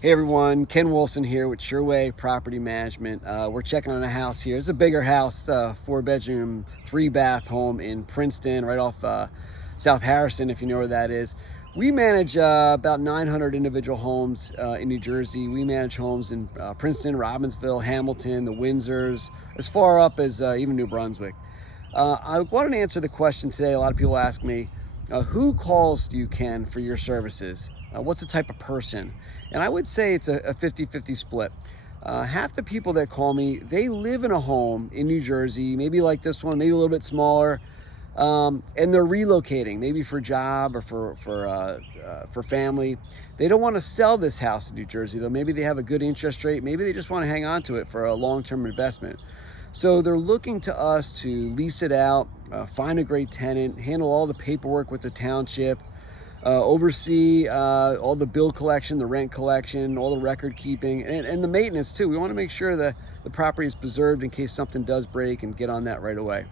Hey everyone, Ken Wilson here with Sureway Property Management. We're checking on a house here. It's a bigger house, 4-bedroom, 3-bath home in Princeton, right off South Harrison, if you know where that is. We manage about 900 individual homes in New Jersey. We manage homes in Princeton, Robbinsville, Hamilton, the Windsors, as far up as even New Brunswick. I wanted to answer the question today. A lot of people ask me, who calls you, Ken, for your services? What's the type of person? And I would say it's a 50-50 split. Half the people that call me, they live in a home in New Jersey, maybe like this one, maybe a little bit smaller, and they're relocating, maybe for job or for family. They don't want to sell this house in New Jersey, though. Maybe they have a good interest rate. Maybe they just want to hang on to it for a long-term investment. So they're looking to us to lease it out, find a great tenant, handle all the paperwork with the township, oversee all the bill collection, the rent collection, all the record keeping, and the maintenance too. We want to make sure that the property is preserved in case something does break and get on that right away.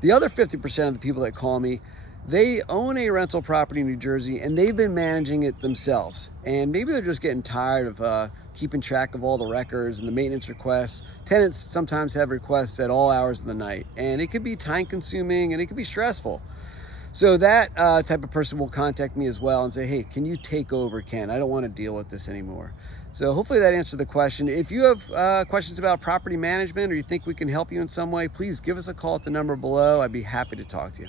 The other 50% of the people that call me, they own a rental property in New Jersey and they've been managing it themselves. And maybe they're just getting tired of keeping track of all the records and the maintenance requests. Tenants sometimes have requests at all hours of the night, and it could be time consuming and it could be stressful. So that type of person will contact me as well and say, hey, can you take over, Ken? I don't want to deal with this anymore. So hopefully that answered the question. If you have questions about property management or you think we can help you in some way, please give us a call at the number below. I'd be happy to talk to you.